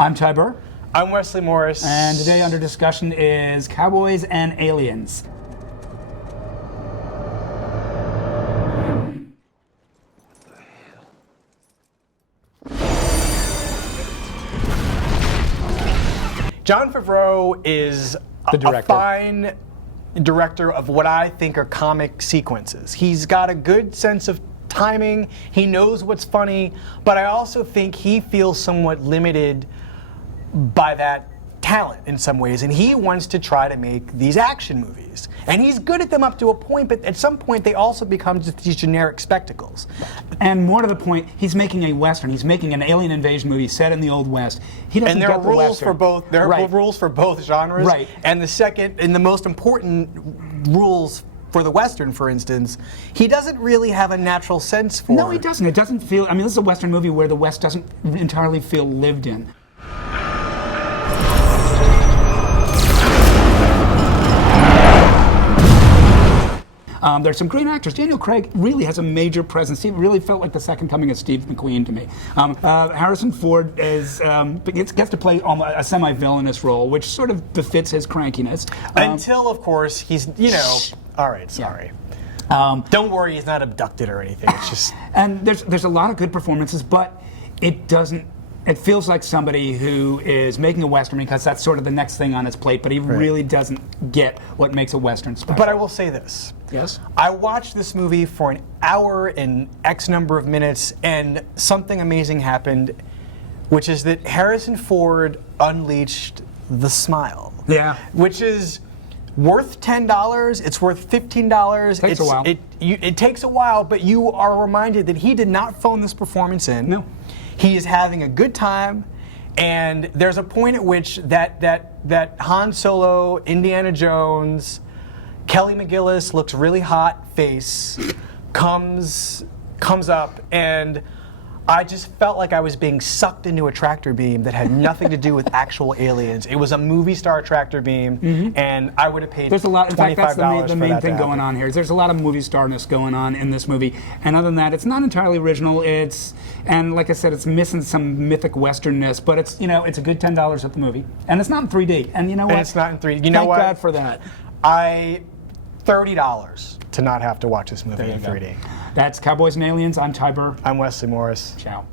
I'm Ty Burr. I'm Wesley Morris. And today under discussion is Cowboys and Aliens. Jon Favreau is a fine director of what I think are comic sequences. He's got a good sense of timing. He knows what's funny, but I also think he feels somewhat limited by that talent in some ways, and he wants to try to make these action movies. And he's good at them up to a point, but at some point they also become just these generic spectacles. And more to the point, he's making a Western. He's making an alien invasion movie set in the Old West. He doesn't and there get are the rules Western. for both. There are rules for both genres. Right. And the second, and the most important rules for the Western, for instance, he doesn't really have a natural sense for. No, he doesn't. It doesn't feel. I mean, this is a Western movie where the West doesn't entirely feel lived in. There's some great actors. Daniel Craig really has a major presence. He really felt like the second coming of Steve McQueen to me. Harrison Ford gets to play a semi-villainous role, which sort of befits his crankiness. Until, of course, he's, all right, sorry. Yeah. Don't worry, he's not abducted or anything. It's just... And there's a lot of good performances, but it doesn't... It feels like somebody who is making a Western because that's sort of the next thing on his plate, but he really doesn't get what makes a Western special. But I will say this. Yes? I watched this movie for an hour and X number of minutes, and something amazing happened, which is that Harrison Ford unleashed the smile. Yeah. Which is worth $10. It's worth $15. Takes a while. It takes a while, but you are reminded that he did not phone this performance in. No. He is having a good time, and there's a point at which that Han Solo, Indiana Jones, Kelly McGillis looks really hot face comes up, and I just felt like I was being sucked into a tractor beam that had nothing to do with actual aliens. It was a movie star tractor beam, and I would have paid There's a lot. In fact, that's the main thing going happen. on here. There's a lot of movie starness going on in this movie, and other than that, it's not entirely original. And like I said, it's missing some mythic westernness, but it's it's a good $10 at the movie, and it's not in 3D. And you know what? And it's not in 3D. You know what? Thank God for that. $30 to not have to watch this movie in 3D. That's Cowboys and Aliens. I'm Ty Burr. I'm Wesley Morris. Ciao.